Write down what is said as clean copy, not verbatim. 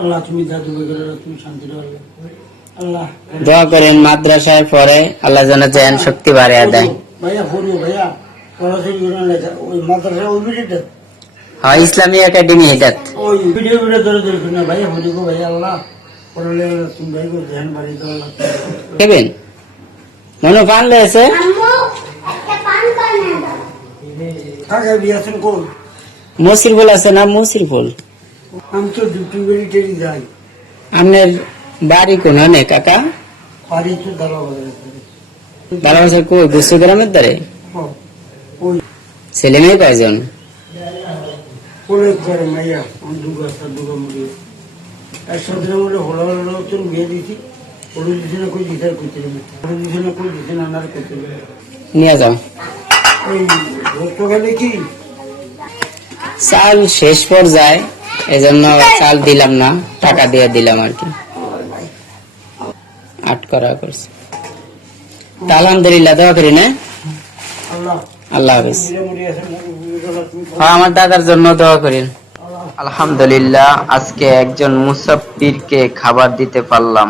আল্লাহ তুমি যা দুবে করে তুমি শান্তি দাও আল্লাহ। দোয়া করেন মাদ্রাসায় পড়ে আল্লাহ যেন জ্ঞান শক্তি বাড়িয়ে দেয়। ভাইয়া হরিও ভাইয়া পড়াশোনা করে ওই মাদ্রাসা ওই ভিডিওটা হ্যাঁ ইসলামী একাডেমি হেদাত ওই ভিডিও ধরে ধরে না ভাইয়া হরিও ভাইয়া আল্লাহ পড়ালে তুমি ভাই গো ধ্যান বাড়িয়ে দাও আল্লাহ। কেবেন মনে পান লেছে কাকা বিয়াছেন কোন মসির ফুল আছে না মসির ফুল? আমি তো ডিউটি বেরিয়ে যাই। আপনার বাড়ি কোন নে কাকা? বাড়ি তো দাঁড়া ভালোবাসা কই গুসু গ্রামের ধারে? ওই ছেলে মেয়ে কয়জন? অনেক করে মাইয়া দুগা মুড়ি একসাথে মধ্যে হলো হলো তো বিয়ে দিয়েছি হলু দিছে না কই দিতে করতে হলু দিছে না কই দিতে না আর করতে নিয়ে যাও। ওই গতকালে কি চাল শেষ পর্যায়ে এজন্য চাল দিলাম না, টাকা দিয়ে দিলাম আর কি। 8 করা করছে। আলহামদুলিল্লাহ দোয়া করি না। আল্লাহ আল্লাহ হাফেজ। মুড়ি আছে হ্যাঁ আমার দাদার জন্য দোয়া করেন। আলহামদুলিল্লাহ আজকে একজন মুসাফিরকে খাবার দিতে পারলাম।